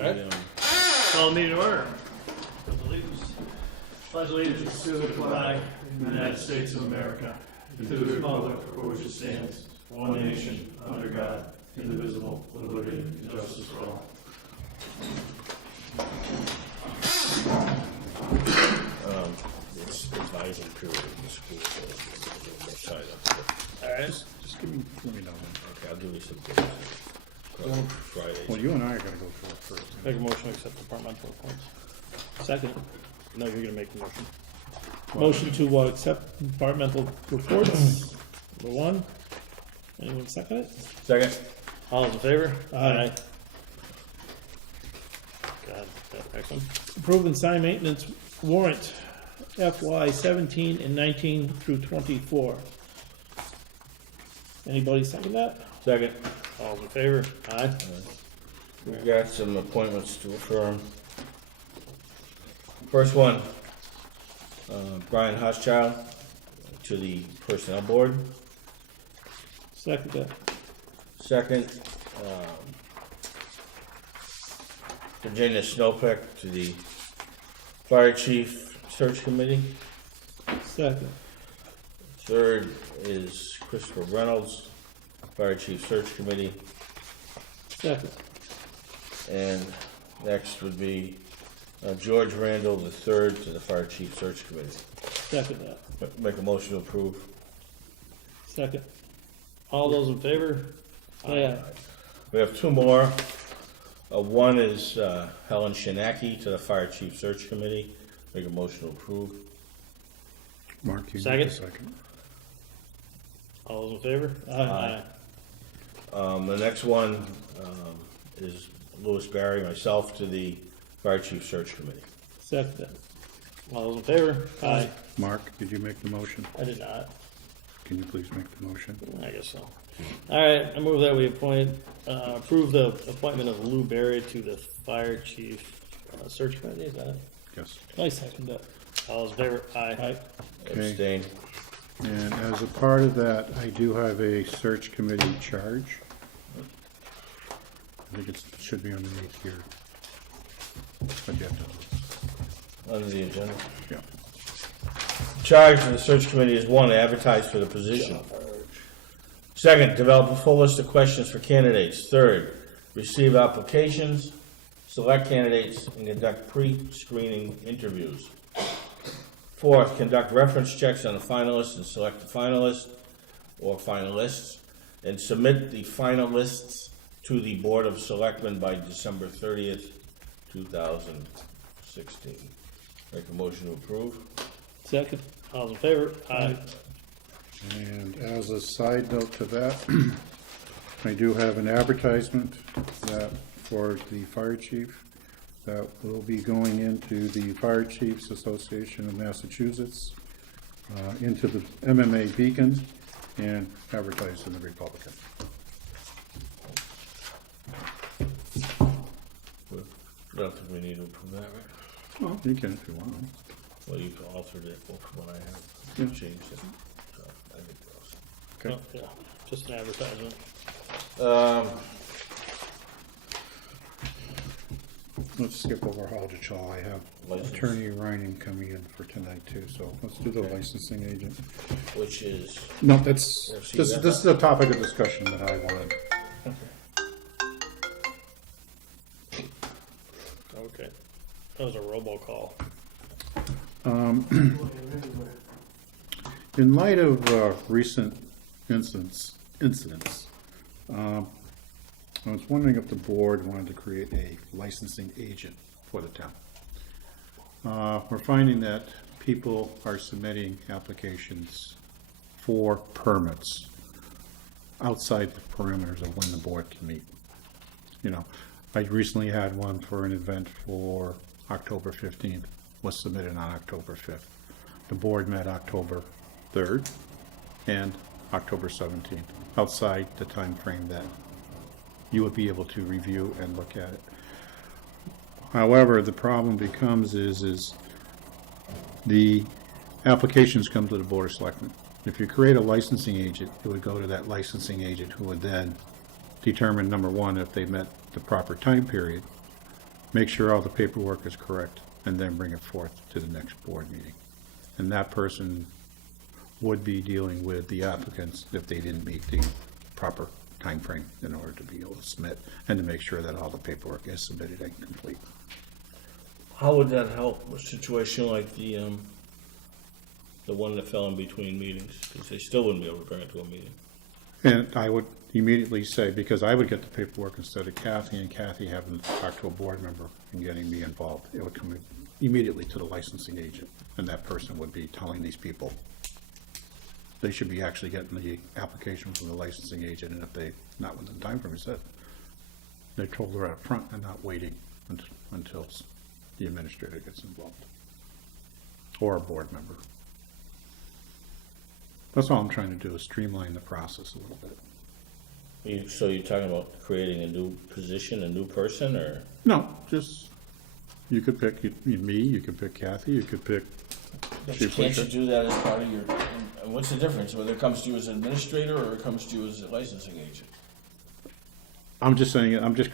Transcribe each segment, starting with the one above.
Call meeting to order. Pledge allegiance to the flag of the United States of America and to the republic for which it stands, one nation, under God, indivisible, with liberty and justice for all. It's advisory period in the school, so it's tied up. All right. Just let me know. Okay, I'll give you some dates. Fridays. Well, you and I are gonna go through it first. Make a motion to accept departmental reports. Second. No, you're gonna make the motion. Motion to accept departmental reports. Number one. Anyone second it? Second. All those in favor? Aye. God, that next one. Approve and sign maintenance warrant FY 17 and 19 through 24. Anybody second that? Second. All those in favor? Aye. We got some appointments to affirm. First one, Brian Hochschild to the Personnel Board. Second that. Second, Virginia Snowpeck to the Fire Chief Search Committee. Second. Third is Christopher Reynolds, Fire Chief Search Committee. Second. And next would be George Randall III to the Fire Chief Search Committee. Second that. Make a motion to approve. Second. All those in favor? Aye. We have two more. One is Helen Shinaki to the Fire Chief Search Committee. Make a motion to approve. Mark, you Second. need a second. All those in favor? Aye. The next one is Louis Barry, myself, to the Fire Chief Search Committee. Second that. All those in favor? Aye. Mark, did you make the motion? I did not. Can you please make the motion? I guess so. All right, I move that we approve the appointment of Lou Berry to the Fire Chief Search Committee, is that it? Yes. I second that. All those in favor? Aye. Okay. Abstain. And as a part of that, I do have a search committee charge. I think it should be underneath your agenda. Under the agenda. Yeah. Charge of the search committee is one, advertise for the position. Second, develop a full list of questions for candidates. Third, receive applications, select candidates, and conduct pre-screening interviews. Fourth, conduct reference checks on the finalists and select the finalist or finalists, and submit the finalists to the Board of Selectmen by December 30th, 2016. Make a motion to approve. Second. All those in favor? Aye. And as a side note to that, I do have an advertisement that for the fire chief that will be going into the Fire Chiefs Association of Massachusetts, into the MMA Beacon, and advertised in the Republican. I don't think we need to approve that, right? Well, you can if you want. Well, you've altered it from what I have. Yeah. Changed it. So I think we're all Okay. Oh, yeah, just an advertisement. set. Let's skip over Aldrich Hall. I have License. Attorney Reining coming in for tonight too, so let's do the Okay. licensing agent. Which is, No, that's, Yeah, see, this that's- is a topic of discussion that I wanted. Okay. That was a robocall. In light of recent incidents, I was wondering if the board wanted to create a licensing agent for the town. We're finding that people are submitting applications for permits outside the perimeters of when the board can meet. You know, I recently had one for an event for October 15th, was submitted on October 5th. The board met October 3rd and October 17th, outside the time frame that you would be able to review and look at it. However, the problem becomes is the applications come to the Board of Selectmen. If you create a licensing agent, it would go to that licensing agent who would then determine, number one, if they met the proper time period, make sure all the paperwork is correct, and then bring it forth to the next board meeting. And that person would be dealing with the applicants if they didn't meet the proper time frame in order to be able to submit, and to make sure that all the paperwork is submitted and complete. How would that help a situation like the one that fell in between meetings? Because they still wouldn't be able to bring it to a meeting. And I would immediately say, because I would get the paperwork instead of Kathy, and Kathy having to talk to a board member and getting me involved, it would come immediately to the licensing agent, and that person would be telling these people they should be actually getting the application from the licensing agent, and if they, not within the time frame set, they're told they're up front and not waiting until the administrator gets involved, or a board member. That's all I'm trying to do, is streamline the process a little bit. So you're talking about creating a new position, a new person, or? No, just, you could pick me, you could pick Kathy, you could pick Chief Can't you Winter. do that as part of your, and what's the difference, whether it comes to you as administrator or it comes to you as a licensing agent? I'm just saying, I'm just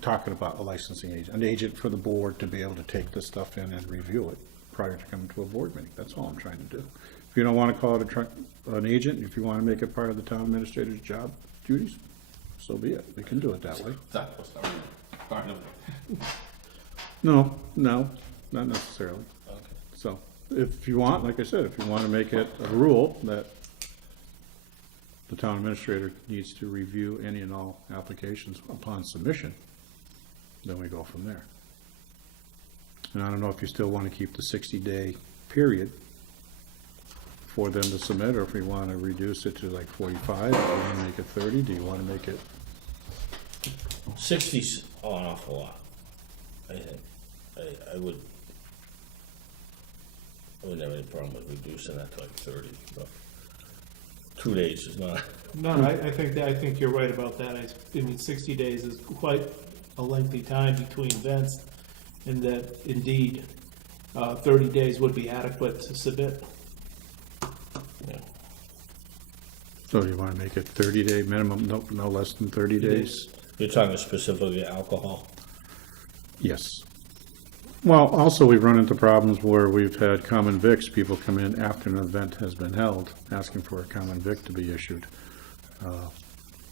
talking about a licensing agent, an agent for the board to be able to take this stuff in and review it prior to coming to a board meeting. That's all I'm trying to do. If you don't want to call it an agent, if you want to make it part of the town administrator's job duties, so be it. We can do it that way. That was part of it. No, not necessarily. Okay. So if you want, like I said, if you want to make it a rule that the town administrator needs to review any and all applications upon submission, then we go from there. And I don't know if you still want to keep the 60-day period for them to submit, or if we want to reduce it to like 45, if you want to make it 30, do you want to make it? 60's an awful lot, I think. I wouldn't have any problem with reducing that to like 30, but 2 days is not. No, I think you're right about that. I mean, 60 days is quite a lengthy time between events, and that indeed, 30 days would be adequate to submit. Yeah. So do you want to make it 30-day minimum, no less than 30 days? You're talking specifically alcohol? Yes. Well, also, we've run into problems where we've had common vics, people come in after an event has been held, asking for a common vic to be issued.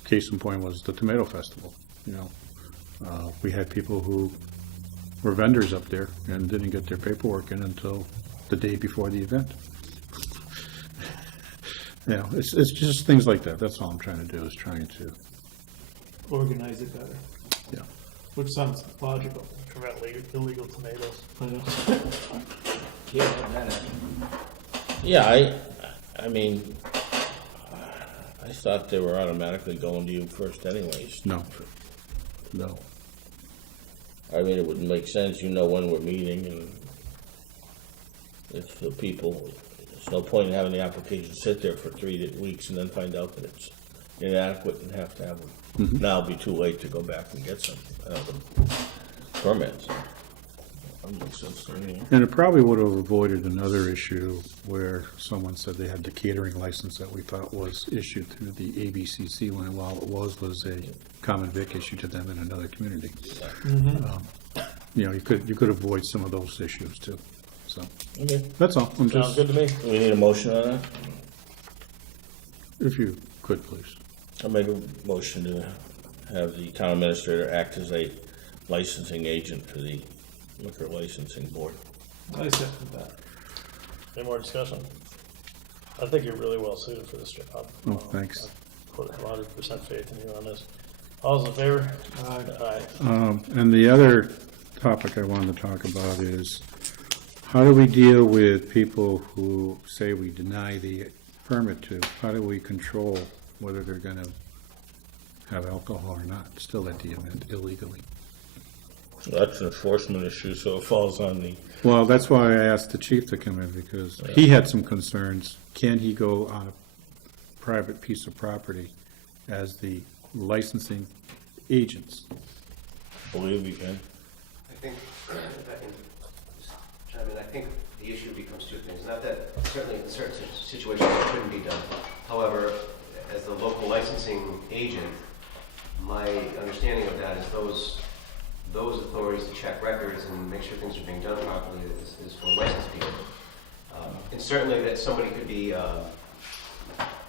Case in point was the Tomato Festival, you know. We had people who were vendors up there and didn't get their paperwork in until the day before the event. You know, it's just things like that. That's all I'm trying to do, is trying to, Organize it better, yeah. which sounds logical. Prevent illegal tomatoes. Yeah, I mean, I thought they were automatically going to you first anyways. No. I mean, it wouldn't make sense, you know when we're meeting, and if the people, there's no point in having the application sit there for 3 weeks and then find out that it's inadequate and have to have them. Now it'll be too late to go back and get some permits. That makes sense to me. And it probably would have avoided another issue where someone said they had the catering license that we thought was issued through the ABCC, when all it was a common vic issued to them in another community. You know, you could avoid some of those issues too. So Okay, that's all. I'm sounds just, good to me. We need a motion on that? if you could, please. I'll make a motion to have the town administrator act as a licensing agent for the liquor licensing board. I second that. Any more discussion? I think you're really well suited for this job. Oh, thanks. I put 100% faith in you on this. All's in favor? Aye. And the other topic I wanted to talk about is, how do we deal with people who say we deny the permit to? How do we control whether they're going to have alcohol or not, still at the event illegally? That's an enforcement issue, so it falls on the, Well, that's why I asked the chief to come in, because he had some concerns. Can he go on a private piece of property as the licensing agents? believe we can. I think, if I can just chime in, I think the issue becomes two things. Not that, certainly in certain situations it couldn't be done. However, as the local licensing agent, my understanding of that is those authorities to check records and make sure things are being done properly is for licensed people. And certainly that somebody could be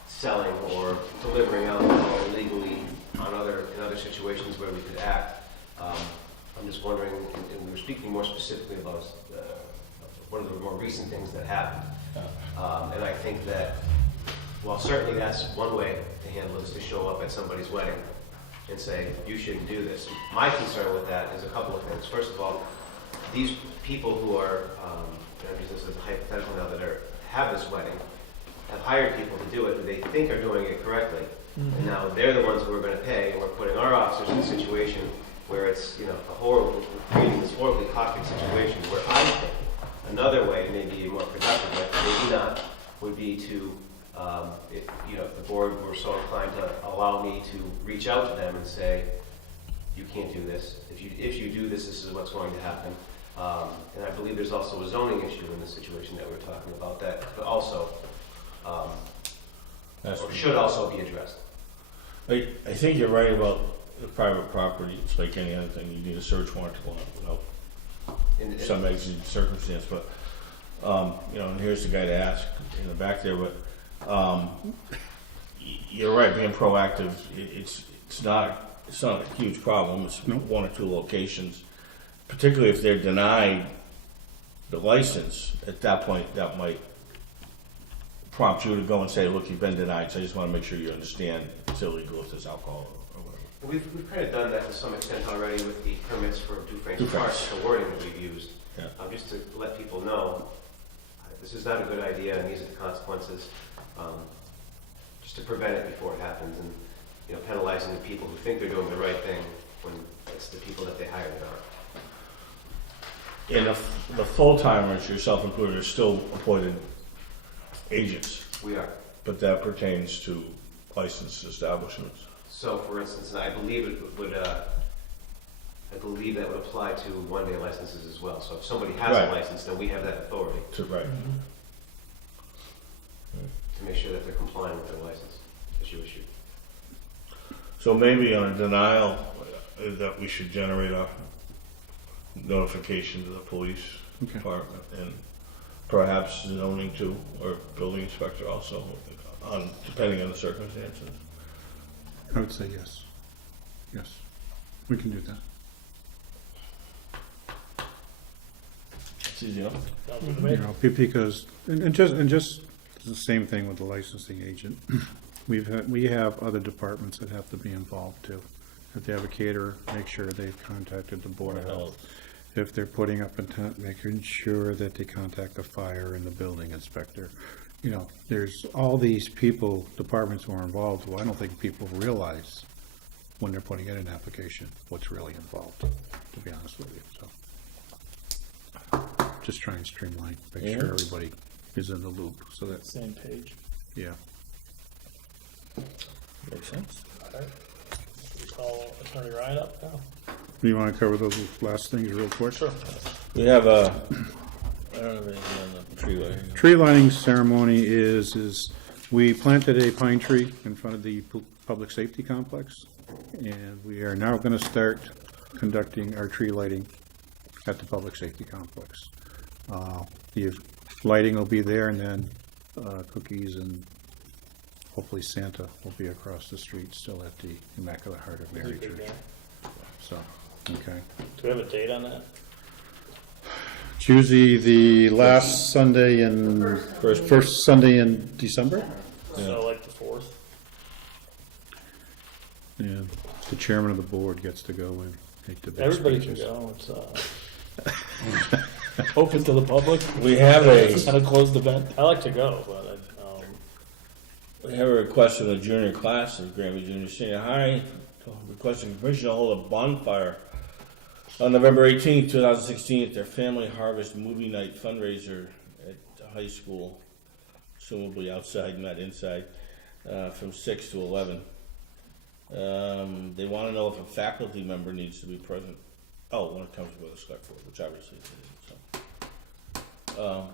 selling or delivering alcohol illegally in other situations where we could act. I'm just wondering, and we were speaking more specifically about one of the more recent things that happened. And I think that, while certainly that's one way to handle it, is to show up at somebody's wedding and say, you shouldn't do this. My concern with that is a couple of things. First of all, these people who are, I'm using this as a hypothetical now, that have this wedding, have hired people to do it that they think are doing it correctly. And now they're the ones who are going to pay, and we're putting our officers in a situation where it's, creating this horribly toxic situation, where I think another way, maybe more productive, but maybe not, would be to, if the board were so inclined to allow me to reach out to them and say, you can't do this. If you do this, this is what's going to happen. And I believe there's also a zoning issue in the situation that we're talking about that could also, or should also be addressed. I think you're right about the private property. It's like any other thing. You need a search warrant to go on without some exigent circumstance. But and here's the guy to ask in the back there. But you're right. Being proactive, it's not a huge problem. It's one or two locations, particularly if they're denied the license. At that point, that might prompt you to go and say, look, you've been denied, so I just want to make sure you understand it's illegal if there's alcohol or whatever. We've kind of done that to some extent already with the permits for Dufresne Dufresne. Park, the wording that we've used. Yeah. Just to let people know, this is not a good idea and these are the consequences, just to prevent it before it happens, and penalizing the people who think they're doing the right thing when it's the people that they hire that aren't. And the full-timers, your self-employed, are still appointed agents, We are. but that pertains to licensed establishments. So, for instance, and I believe that would apply to one-day licenses as well. So if somebody has Right. a license, then we have that authority Right. to make sure that they're complying with their license issue. So maybe on a denial, that we should generate a notification to the police Okay. department and perhaps zoning too, or building inspector also, depending on the circumstances. I would say yes. Yes, we can do that. It's easy enough. Sounds good to me. Because, and just the same thing with the licensing agent. We have other departments that have to be involved too. If they have a caterer, make sure they've contacted the Board of Health. If they're putting up a tent, making sure that they contact the fire and the building inspector. There's all these people, departments who are involved, who I don't think people realize when they're putting in an application, what's really involved, to be honest with you, so. Just try and streamline, make Yeah. sure everybody is in the loop, so that, Same page. yeah. Makes sense. All right. We call Attorney Ryan up now. You wanna cover those last things real quick? Sure. We have I don't have anything on the tree lighting. Tree lighting ceremony is we planted a pine tree in front of the public safety complex, and we are now gonna start conducting our tree lighting at the public safety complex. The lighting will be there, and then cookies and hopefully Santa will be across the street still at the Immaculate Heart of Mary Big Church. day. So, okay. Do we have a date on that? It's usually the last Sunday in, first Sunday in December. So like the 4th? And the chairman of the board gets to go and make the big Everybody can speeches. go. It's, Open to the public, We have at a closed event. I like to go, but We have a request from the junior class of Granby Junior Senior High, requesting permission to hold a bonfire on November 18th, 2016, at their Family Harvest Movie Night fundraiser at the high school, presumably outside, not inside, from 6 to 11. They want to know if a faculty member needs to be present. Oh, when it comes with a select board, which obviously it isn't. So,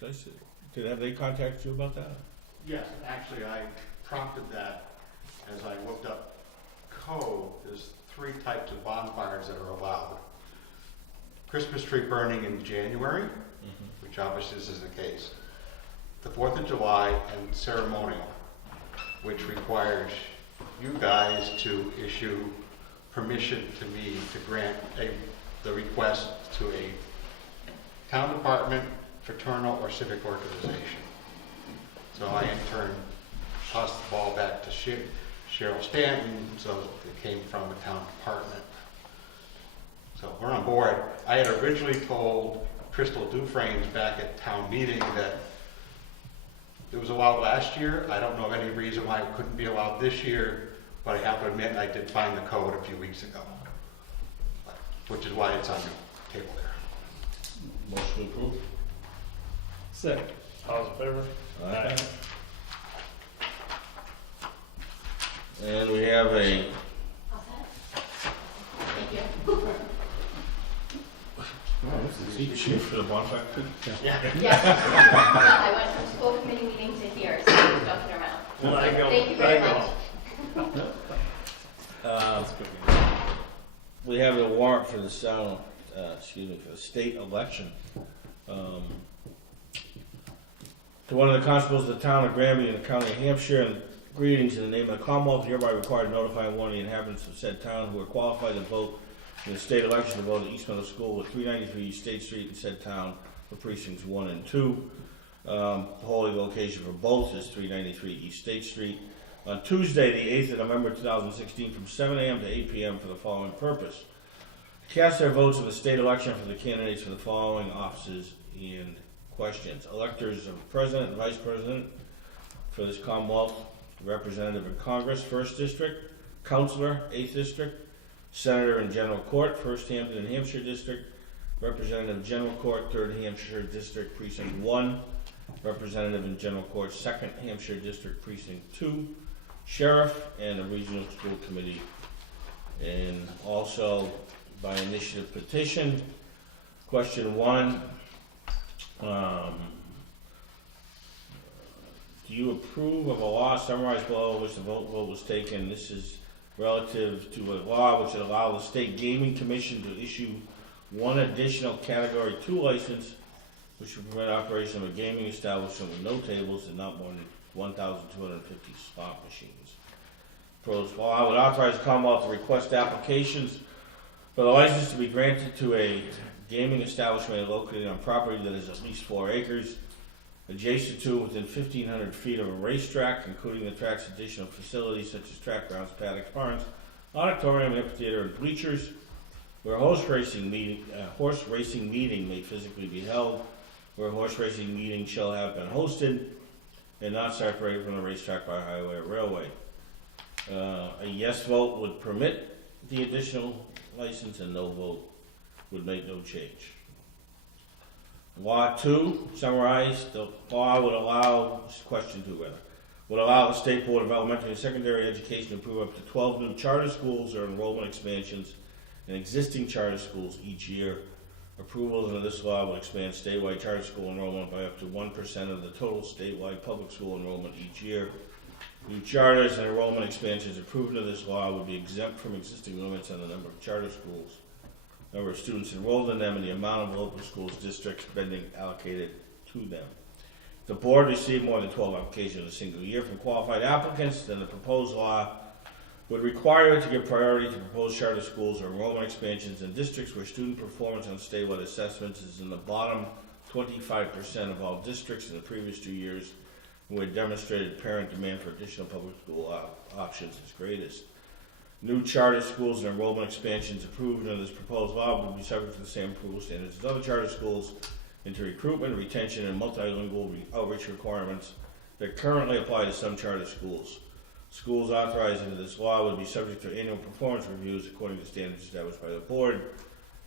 did I say? Have they contacted you about that? Yes, actually, I prompted that as I looked up code, there's 3 types of bonfires that are allowed. Christmas tree burning in January, which obviously this is the case. The 4th of July and ceremonial, which requires you guys to issue permission to me to grant the request to a town department, fraternal, or civic organization. So I in turn tossed the ball back to Cheryl Stanton, so it came from the town department. So we're on board. I had originally told Crystal Dufresne's back at town meeting that it was allowed last year. I don't know of any reason why it couldn't be allowed this year, but I have to admit I did find the code a few weeks ago, which is why it's on the table there. Motion approved. Second. All in favor? Aye. And we have a, All set? Thank you. is he chief for the bonfire? Yeah. Well, I went from school committee meeting to here, so I'm jumping around. Well, I go. Thank you very I much. go. We have a warrant for the sound, for the state election. To one of the constables of the town of Granby in the county of Hampshire, and greetings in the name of the Commonwealth, hereby required to notify and warn the inhabitants of said town who are qualified to vote in the state election to vote at East Middle School at 393 East State Street in said town for precincts 1 and 2. Polling location for both is 393 East State Street. On Tuesday, the 8th of November 2016, from 7 a.m. to 8 p.m. for the following purpose. To cast their votes in the state election for the candidates for the following offices and questions. Electors of President and Vice President for this Commonwealth, Representative in Congress, 1st District, Councilor, 8th District, Senator in General Court, 1st Hampton and Hampshire District, Representative General Court, 3rd Hampshire District, Precinct 1, Representative in General Court, 2nd Hampshire District, Precinct 2, Sheriff, and a Regional School Committee. And also by initiative petition, question 1, do you approve of a law summarized below which the vote was taken? This is relative to a law which would allow the State Gaming Commission to issue one additional Category 2 license, which would permit operation of a gaming establishment with no tables and not more than 1,250 slot machines. Proposed law would authorize the Commonwealth to request applications for the license to be granted to a gaming establishment located on property that is at least 4 acres, adjacent to within 1,500 feet of a racetrack, including the track's additional facilities such as track grounds, paddocks, barns, auditorium, amphitheater, and bleachers, where a horse racing meeting may physically be held, where a horse racing meeting shall have been hosted, and not separated from the racetrack by highway or railway. A yes vote would permit the additional license, and no vote would make no change. Law 2, summarized, the law would allow, question 2 rather, would allow the State Board of Elementary and Secondary Education to approve up to 12 new charter schools or enrollment expansions in existing charter schools each year. Approval under this law would expand statewide charter school enrollment by up to 1% of the total statewide public school enrollment each year. New charters and enrollment expansions approved under this law would be exempt from existing limits on the number of charter schools, number of students enrolled in them, and the amount of local schools district spending allocated to them. If the board received more than 12 applications in a single year from qualified applicants, then the proposed law would require it to give priority to proposed charter schools or enrollment expansions in districts where student performance on statewide assessments is in the bottom 25% of all districts in the previous 2 years, and where demonstrated parent demand for additional public school options is greatest. New charter schools and enrollment expansions approved under this proposed law would be subject to the same approval standards as other charter schools into recruitment, retention, and multilingual outreach requirements that currently apply to some charter schools. Schools authorized under this law would be subject to annual performance reviews according to standards established by the board.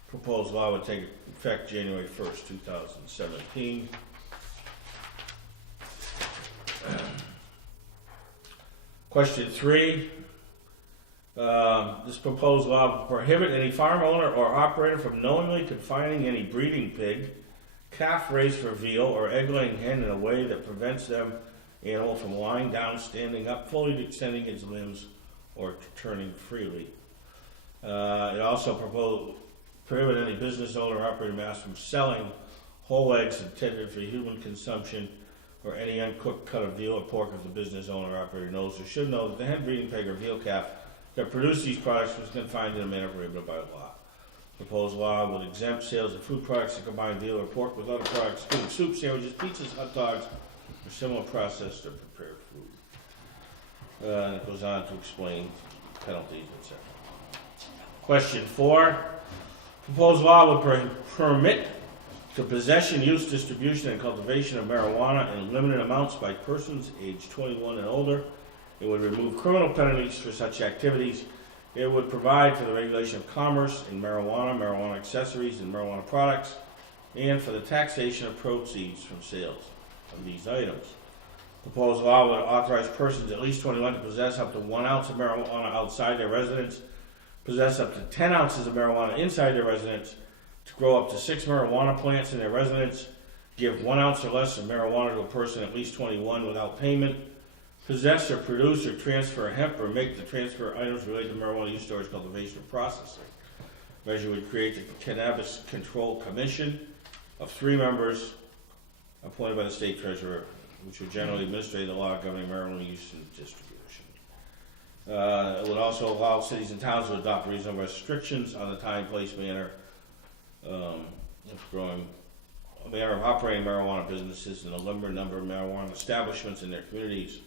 Proposed law would take effect January 1st, 2017. Question 3. This proposed law will prohibit any farm owner or operator from knowingly confining any breeding pig, calf raised for veal, or egg-laying hen in a way that prevents them animal from lying down, standing up, fully extending its limbs, or turning freely. It also prohibit any business owner or operator master from selling whole eggs intended for human consumption or any uncooked cut of veal or pork if the business owner or operator knows or should know that the hen breeding pig or veal calf that produce these products was confined in a manner prohibited by law. Proposed law would exempt sales of food products that combine veal or pork with other products, including soup, sandwiches, pizzas, hot dogs, or similar processed or prepared food. And it goes on to explain penalties, etc. Question 4. Proposed law would permit the possession, use, distribution, and cultivation of marijuana in limited amounts by persons aged 21 and older. It would remove criminal penalties for such activities. It would provide for the regulation of commerce in marijuana, marijuana accessories, and marijuana products, and for the taxation of proceeds from sales of these items. Proposed law would authorize persons at least 21 to possess up to 1 ounce of marijuana outside their residence, possess up to 10 ounces of marijuana inside their residence, to grow up to 6 marijuana plants in their residence, give 1 ounce or less of marijuana to a person at least 21 without payment, possess or produce or transfer hemp or make the transfer items related to marijuana use, storage, cultivation, or processing. Measure would create the Cannabis Control Commission of 3 members appointed by the state treasurer, which would generally administrate the law governing marijuana use and distribution. It would also allow cities and towns to adopt reasonable restrictions on the time, place, manner of operating marijuana businesses and a limited number of marijuana establishments in their communities.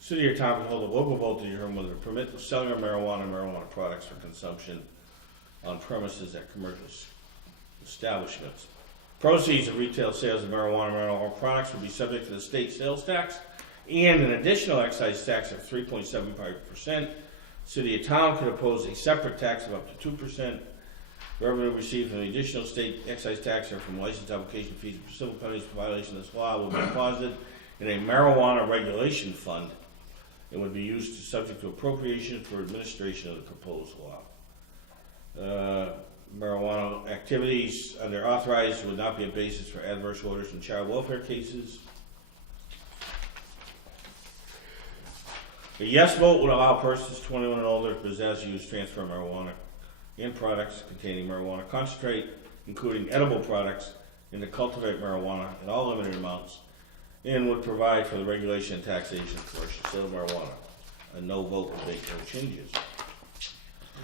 City or town can hold a local vote to determine whether to permit the selling of marijuana and marijuana products for consumption on premises at commercial establishments. Proceeds of retail sales of marijuana and marijuana products would be subject to the state sales tax and an additional excise tax of 3.75%. City or town could impose a separate tax of up to 2%. Revenue received from the additional state excise tax or from license application fees and civil penalties for violation of this law will be deposited in a marijuana regulation fund. It would be used to subject to appropriation for administration of the proposed law. Marijuana activities under authorized would not be a basis for adverse orders in child welfare cases. A yes vote would allow persons 21 and older to possess, use, transfer marijuana and products containing marijuana concentrate, including edible products, and to cultivate marijuana in all limited amounts, and would provide for the regulation and taxation of commercial sale of marijuana. A no vote would make no changes.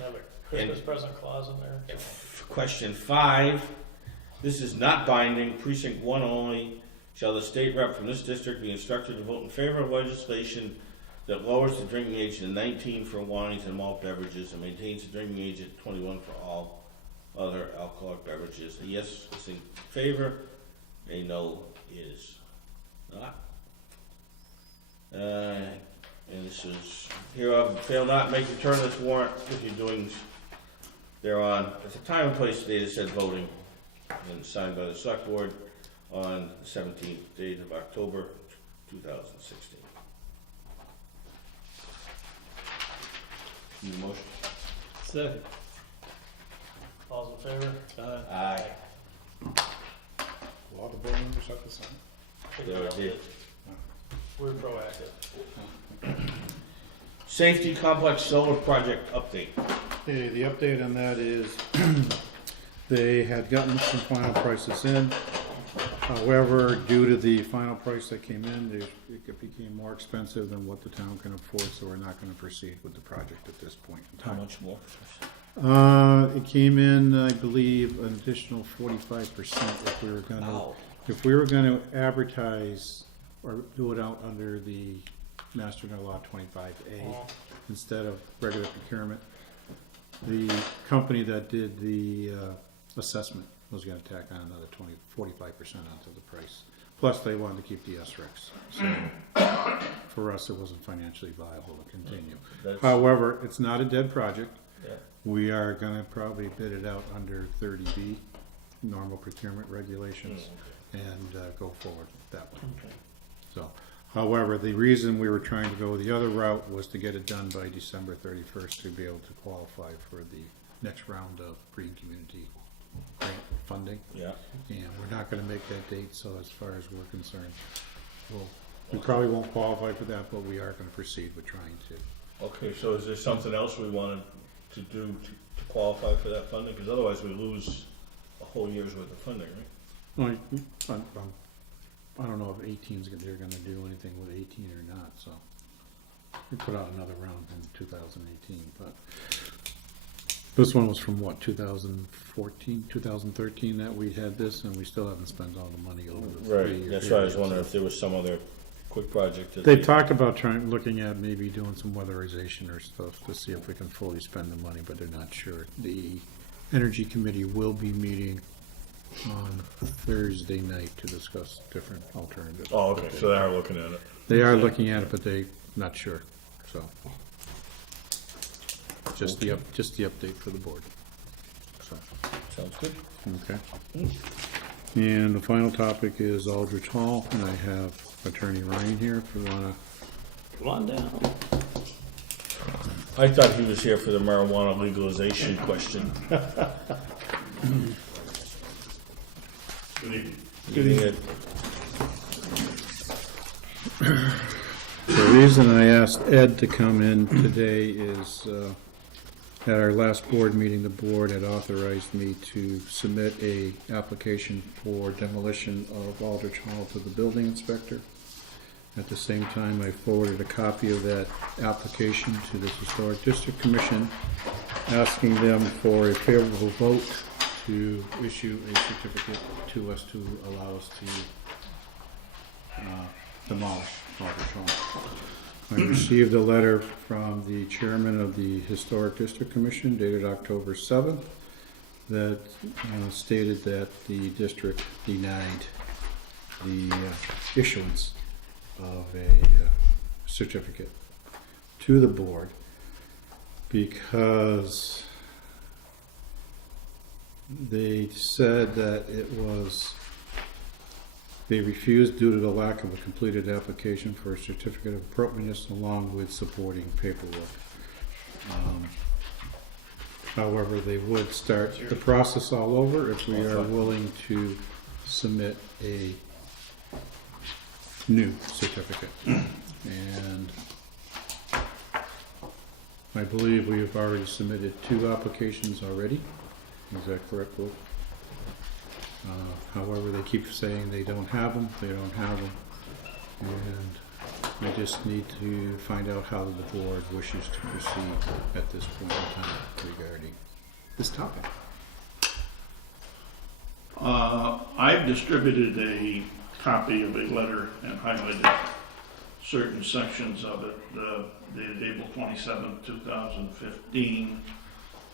Have a Christmas present clause in there. Question 5. This is not binding. Precinct 1 only. Shall the state rep from this district be instructed to vote in favor of legislation that lowers the drinking age to 19 for wines and malt beverages and maintains the drinking age at 21 for all other alcoholic beverages? A yes is in favor. A no is not. And this is, hereof fail not make return of this warrant if you're doing thereon at the time and place date is said voting and signed by the select board on the 17th date of October 2016. Need a motion? Second. All's in favor? Aye. Will all the board members have to sign? I think Yeah, we we all did. did. We're proactive. Safety complex solar project update. Okay, the update on that is they had gotten some final prices in. However, due to the final price that came in, it became more expensive than what the town can afford, so we're not gonna proceed with the project at this point in How time. much more? It came in, I believe, an additional 45% if we were gonna advertise or do it out under the Master General Law 25A instead of regular procurement. The company that did the assessment was gonna tack on another 45% onto the price. Plus, they wanted to keep the SRECs. So for us, it wasn't financially viable to continue. That's- However, it's not a dead project. Yeah. We are gonna probably bid it out under 30B, normal procurement regulations, and go forward that way. So, however, the reason we were trying to go the other route was to get it done by December 31st to be able to qualify for the next round of green community grant funding. Yeah. And we're not gonna make that date, so as far as we're concerned, we probably won't qualify for that, but we are gonna proceed with trying to. Okay, so is there something else we wanted to do to qualify for that funding? Because otherwise we lose a whole year's worth of funding, right? Well, I don't know if 18's, they're gonna do anything with 18 or not, so. We put out another round in 2018, but this one was from what, 2014, 2013 that we had this, and we still haven't spent all the money over the 3 years. That's why I was wondering if there was some other quick project that. They talked about looking at maybe doing some weatherization or stuff to see if we can fully spend the money, but they're not sure. The Energy Committee will be meeting on Thursday night to discuss different alternatives. Oh, okay, so they are looking at it. They are looking at it, but they not sure, so. Just the update for the board. So, Sounds good. okay. And the final topic is Aldrich Hall, and I have Attorney Ryan here if you wanna. Come on down. I thought he was here for the marijuana legalization question. Good evening. Good evening. The reason I asked Ed to come in today is, at our last board meeting, the board had authorized me to submit a application for demolition of Aldrich Hall to the building inspector. At the same time, I forwarded a copy of that application to the Historic District Commission, asking them for a favorable vote to issue a certificate to us to allow us to demolish Aldrich Hall. I received a letter from the chairman of the Historic District Commission dated October 7th that stated that the district denied the issuance of a certificate to the board because they said that they refused due to the lack of a completed application for a certificate of appropriateness along with supporting paperwork. However, they would start the process all over if we are willing to submit a new certificate. And I believe we have already submitted 2 applications already. Is that correct, Luke? However, they keep saying they don't have them, and I just need to find out how the board wishes to proceed at this point in time regarding this topic. I've distributed a copy of a letter and highlighted certain sections of it, dated April 27, 2015.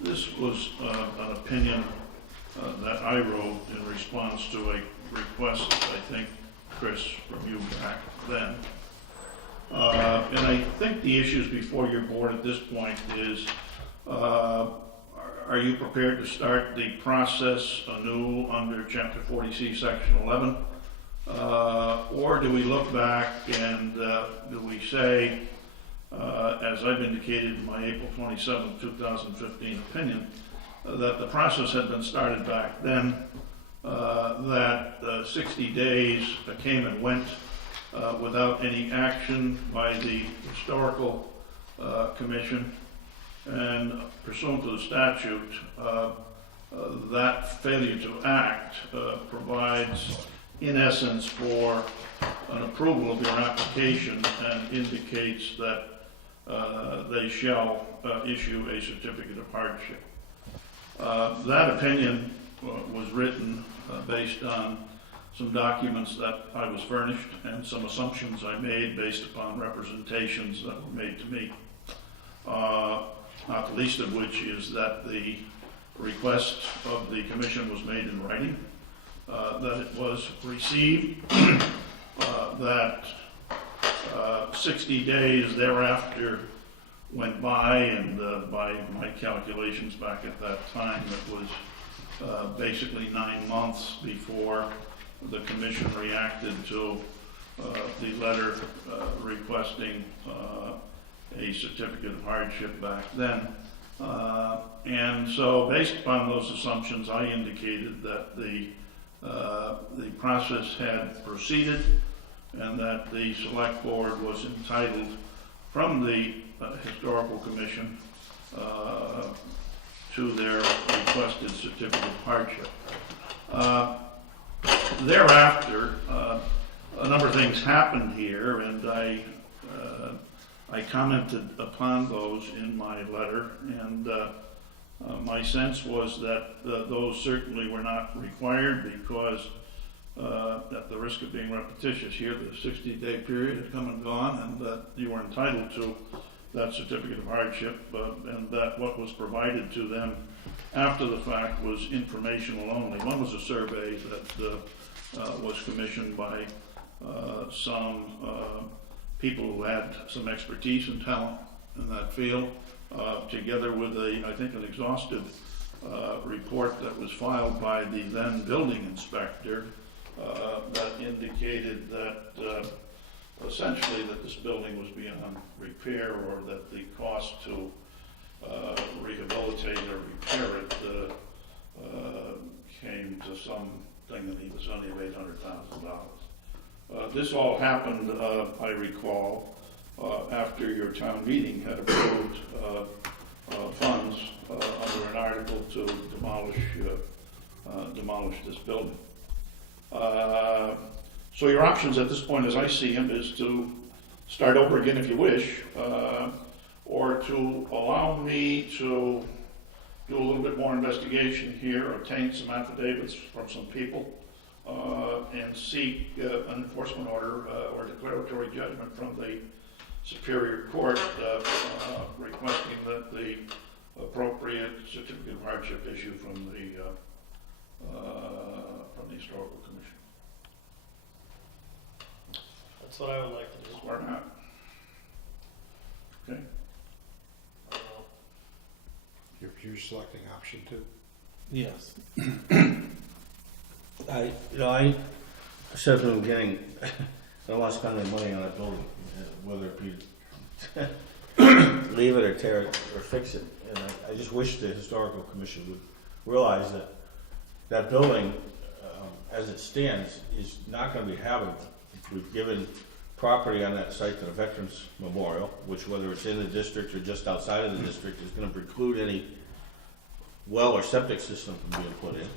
This was an opinion that I wrote in response to a request, I think, Chris, from you back then. And I think the issues before your board at this point is, are you prepared to start the process anew under Chapter 40C, Section 11? Or do we look back and do we say, as I've indicated in my April 27, 2015 opinion, that the process had been started back then, that 60 days came and went without any action by the Historical Commission, and pursuant to the statute, that failure to act provides, in essence, for an approval of your application and indicates that they shall issue a certificate of hardship. That opinion was written based on some documents that I was furnished and some assumptions I made based upon representations that were made to me. Not the least of which is that the request of the commission was made in writing, that it was received, that 60 days thereafter went by, and by my calculations back at that time, it was basically 9 months before the commission reacted to the letter requesting a certificate of hardship back then. And so based upon those assumptions, I indicated that the process had proceeded and that the select board was entitled from the Historical Commission to their requested certificate of hardship. Thereafter, a number of things happened here, and I commented upon those in my letter, and my sense was that those certainly were not required because at the risk of being repetitious here, the 60-day period had come and gone, and that you were entitled to that certificate of hardship, and that what was provided to them after the fact was informational only. One was a survey that was commissioned by some people who had some expertise and talent in that field, together with I think an exhaustive report that was filed by the then building inspector that indicated that essentially that this building was beyond repair, or that the cost to rehabilitate or repair it came to something in the vicinity of $800,000. This all happened, I recall, after your town meeting had approved funds under an article to demolish this building. So your options at this point, as I see them, is to start over again if you wish, or to allow me to do a little bit more investigation here, obtain some affidavits from some people, and seek an enforcement order or declaratory judgment from the Superior Court requesting that the appropriate certificate of hardship issue from the Historical Commission. That's what I would like to do. Or not. Okay. I don't know. You're selecting option 2? Yes. I said from the beginning, I don't want to spend any money on that building, whether it be leave it or tear it or fix it. And I just wish the Historical Commission would realize that that building, as it stands, is not going to be habitable. We've given property on that site to the Veterans Memorial, which, whether it's in the district or just outside of the district, is going to preclude any well or septic system from being put in.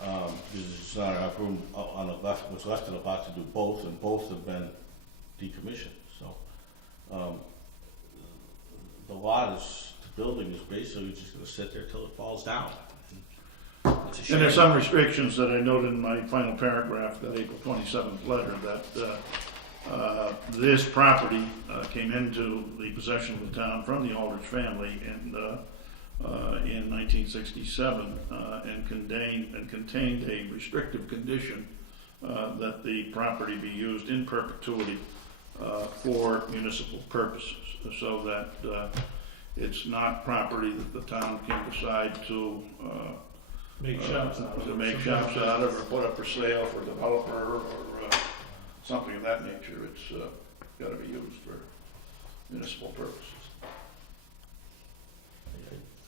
Because there's not enough room on the left, what's left of the lot to do both, and both have been decommissioned. So the lot is, the building is basically just going to sit there till it falls down. It's a shame. And there's some restrictions that I noted in my final paragraph, that April 27th letter, that this property came into the possession of the town from the Aldrich family in 1967 and contained a restrictive condition that the property be used in perpetuity for municipal purposes, so that it's not property that the town can decide to Make shops out of it. to make shops out of, or put up for sale for a developer, or something of that nature. It's got to be used for municipal purposes.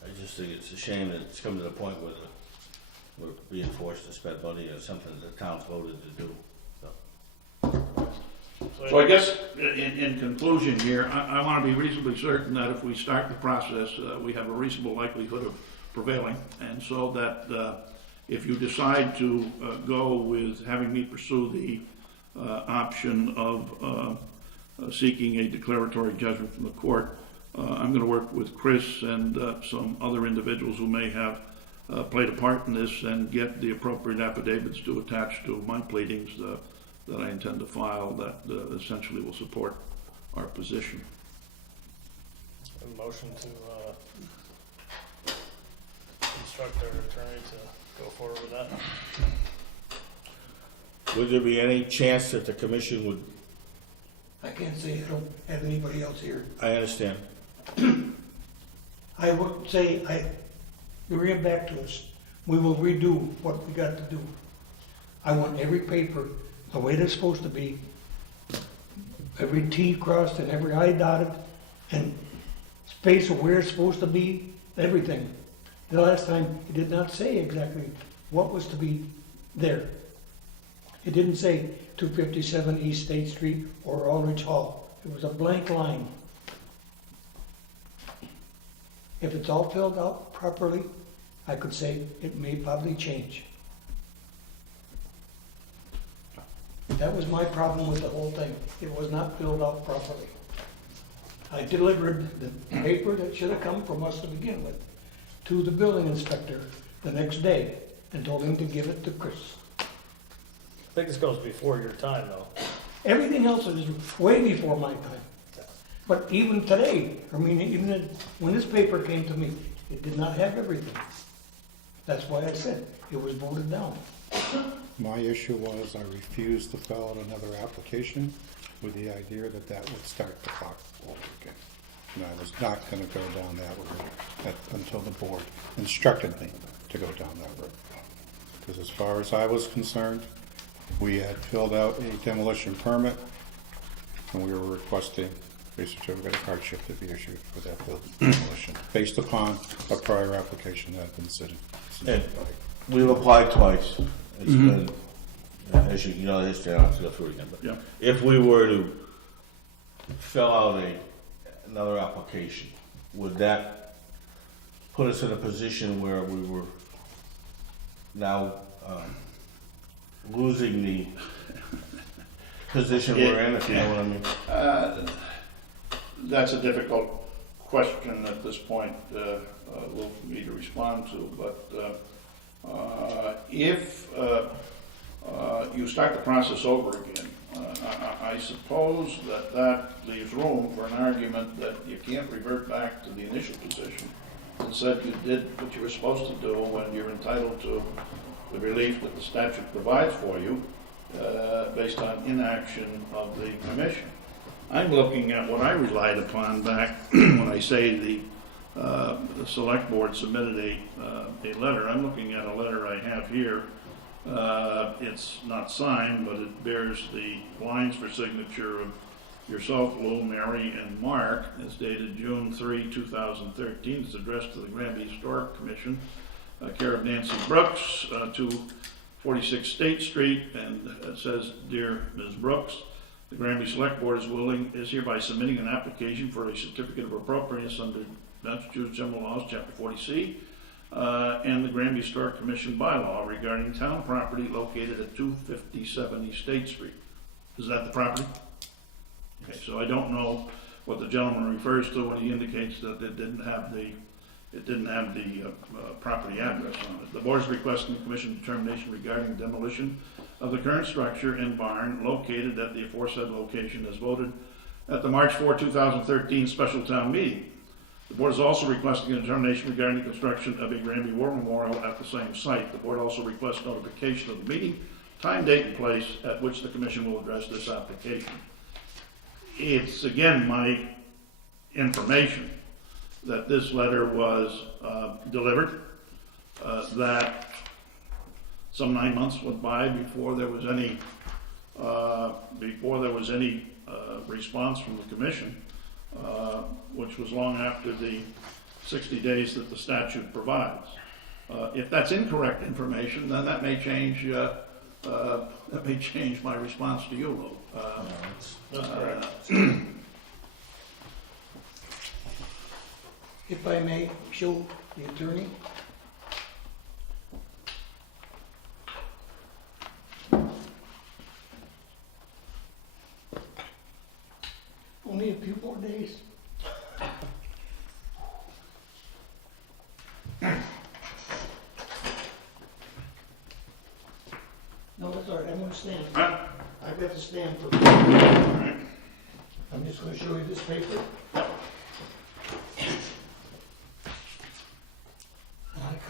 I just think it's a shame that it's come to the point where we're being forced to spend money on something that the town's voted to do. So I guess, in conclusion here, I want to be reasonably certain that if we start the process, we have a reasonable likelihood of prevailing, and so that if you decide to go with having me pursue the option of seeking a declaratory judgment from the court, I'm going to work with Chris and some other individuals who may have played a part in this, and get the appropriate affidavits to attach to my pleadings that I intend to file, that essentially will support our position. A motion to instruct our attorney to go forward with that. Would there be any chance that the commission would, I can't say I don't have anybody else here. I understand, I would say, you bring it back to us, we will redo what we got to do. I want every paper the way they're supposed to be, every T crossed and every I dotted, and space of where it's supposed to be, everything. The last time, it did not say exactly what was to be there. It didn't say 257 East State Street or Aldrich Hall. It was a blank line. if it's all filled out properly, I could say it may probably change. That was my problem with the whole thing. It was not filled out properly. I delivered the paper that should have come from us to begin with to the building inspector the next day and told him to give it to Chris. I think this goes before your time, though. Everything else is way before my time. But even today, I mean, even when this paper came to me, it did not have everything. That's why I said it was voted down. My issue was I refused to fill out another application with the idea that that would start the clock all again. And I was not gonna go down that route until the board instructed me to go down that route. Because as far as I was concerned, we had filled out a demolition permit, and we were requesting a certificate of hardship to be issued for that building demolition, based upon a prior application that had been submitted. And we've applied twice. It's been, as you know, the history, I don't have to go through it again, but Yeah. if we were to fill out another application, would that put us in a position where we were now losing the position we're in, if you know what I mean? That's a difficult question at this point, for me to respond to, but if you start the process over again, I suppose that leaves room for an argument that you can't revert back to the initial position and said you did what you were supposed to do when you're entitled to the relief that the statute provides for you, based on inaction of the commission. I'm looking at what I relied upon back when I say the select board submitted a letter. I'm looking at a letter I have here. It's not signed, but it bears the lines for signature of yourself, Lou, Mary, and Mark. It's dated June 3, 2013. It's addressed to the Granby Historic Commission, care of Nancy Brooks, to 46 State Street, and it says, "Dear Ms. Brooks, the Granby Select Board is hereby submitting an application for a certificate of appropriateness under Massachusetts General Laws, Chapter 40C, and the Granby Historic Commission bylaw regarding town property located at 25070 State Street." Is that the property? Okay, so I don't know what the gentleman refers to when he indicates that it didn't have the property address on it. The board is requesting commission determination regarding demolition of the current structure and barn located at the aforesaid location as voted at the March 4, 2013 special town meeting. The board is also requesting a determination regarding the construction of a Granby War Memorial at the same site. The board also requests notification of the meeting, time, date, and place at which the commission will address this application. It's, again, my information that this letter was delivered, that some 9 months went by before there was any response from the commission, which was long after the 60 days that the statute provides. If that's incorrect information, then that may change my response to you, Lou. That's correct. If I may show the attorney. Only a few more days. No, that's all right, I'm gonna stand. I've got to stand for. I'm just gonna show you this paper.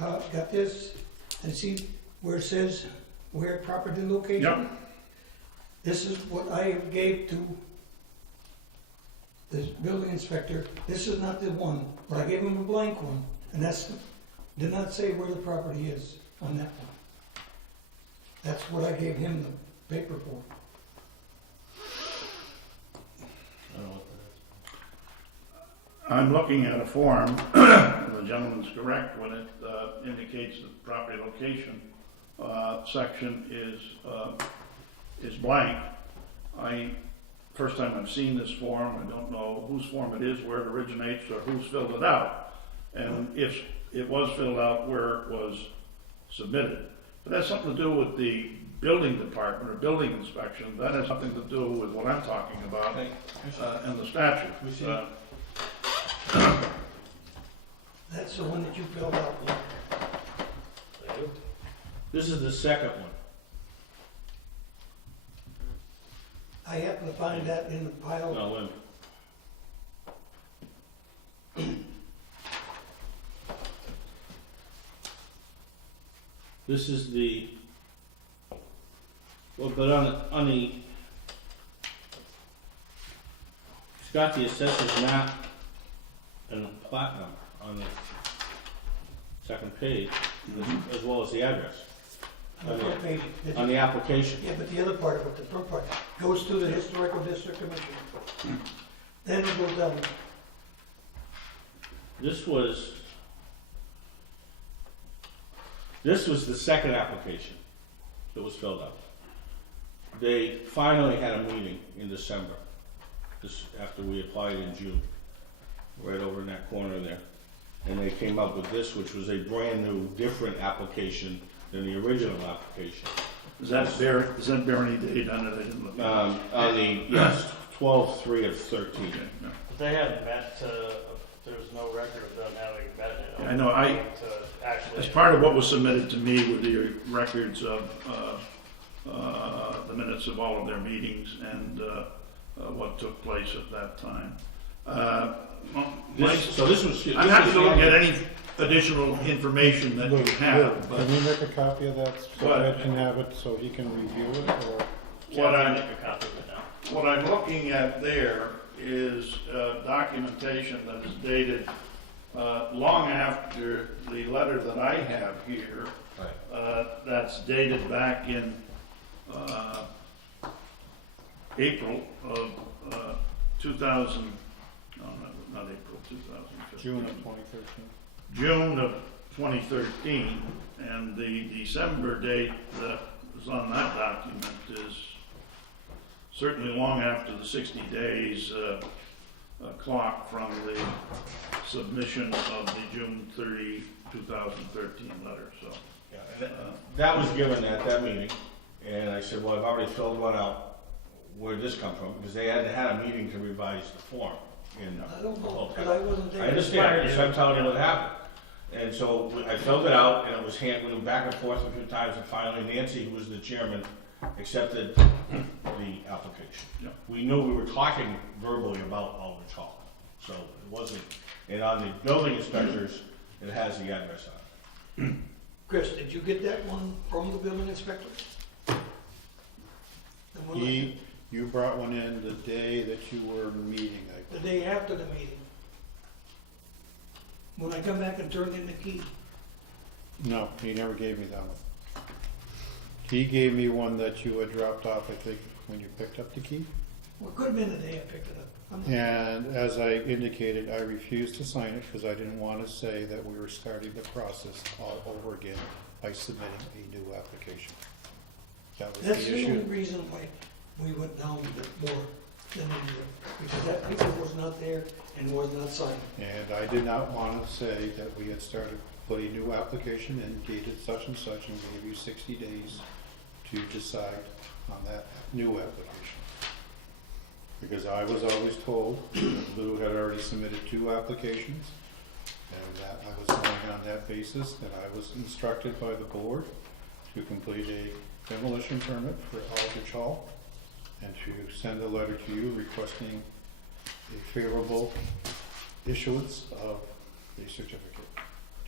I got this, and see where it says where property location? Yep. This is what I gave to the building inspector. This is not the one, but I gave him a blank one, and that's, did not say where the property is on that one. That's what I gave him the paper for. I'm looking at a form, the gentleman's correct when it indicates that the property location section is blank. First time I've seen this form, I don't know whose form it is, where it originates, or who's filled it out. and if it was filled out where it was submitted. But that's something to do with the building department or building inspection. That has something to do with what I'm talking about and the statute. That's the one that you filled out. Lou. Thank you. This is the second one. I happened to find that in the pile. No, wait a minute. This is the, well, but on the, it's got the assessor's map and the plat number on the second page, as well as the address On the page. on the application. Yeah, but the other part of it, the front part, goes to the Historical District Commission. Then it goes down. This was the second application that was filled out. They finally had a meeting in December, just after we applied in June, right over in that corner there. And they came up with this, which was a brand new, different application than the original application. Does that bear any date on it? I didn't look. On the, yes, 12/3 of 13. Okay, no. But they haven't met, there's no record of them having met, you know. I know, To actually. as part of what was submitted to me were the records of the minutes of all of their meetings and what took place at that time. So this was. I'm happy to look at any additional information that you have, but Can we make a copy of that so What? Ed can have it, so he can review it, or? what I'll I'm, make a copy of it now. what I'm looking at there is documentation that is dated long after the letter that I have here. That's dated back in April of 2000, no, not April, 2015. June of 2013. June of 2013, and the December date that is on that document is certainly long after the 60 days clock from the submission of the June 30, 2013 letter, so. Yeah, and that was given at that meeting, and I said, well, I've already filled one out. Where'd this come from? Because they hadn't had a meeting to revise the form. I don't know, because I wasn't there. I understand, because I'm telling you what happened. And so I filled it out, and it was we went back and forth a few times, and finally Nancy, who was the chairman, accepted the application. Yeah. We knew we were talking verbally about Aldrich Hall, so it wasn't, and on the building inspectors, it has the address on it. Chris, did you get that one from the building inspector? The one You brought one in the day that you were meeting, I the day after the meeting. When I come back and turned in the key. No, he never gave me that one. He gave me one that you had dropped off, I think, when you picked up the key. Well, it could have been the day I picked it up. I'm not- And as I indicated, I refused to sign it because I didn't want to say that we were starting the process all over again by submitting a new application. That was That's the the only issue. reason why we went down a bit more than we did, because that paper was not there and was not signed. And I did not want to say that we had started, put a new application in, dated such and such, and gave you 60 days to decide on that new application. Because I was always told that Lou had already submitted 2 applications, and that I was going on that basis, that I was instructed by the board to complete a demolition permit for Aldrich Hall, and to send a letter to you requesting a favorable issuance of a certificate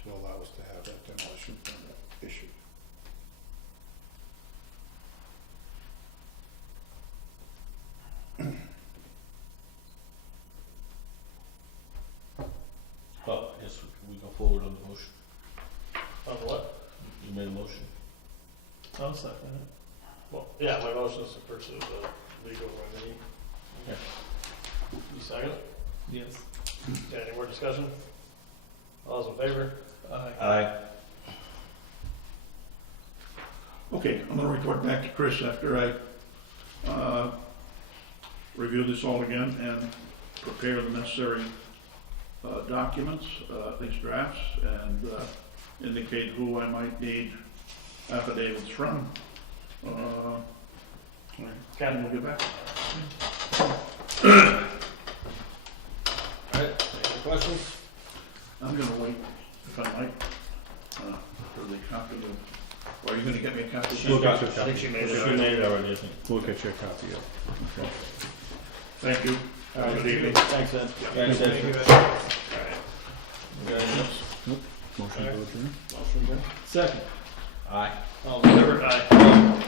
to allow us to have that demolition permit issued. Well, I guess we go forward on the motion. On what? You made a motion. I'll second it. Well, yeah, my motion is to pursue the legal remedy. Yeah. You second it? Yes. Okay, any more discussion? All those in favor? Aye. Okay, I'm gonna report back to Chris after I review this all again and prepare the necessary documents, these drafts, and indicate who I might need affidavits from. And we'll get back. All right, any questions? I'm gonna wait, if I might, for the copy of, or are you gonna get me a copy? She's got your I think copy. she made it already, I think. We'll get you a copy of it. Okay. Thank you. Have a good evening. Thanks, Ed. Thanks, Ed. Okay, Motion to adjourn? motion, Ben? Second. Aye. All in favor? Aye.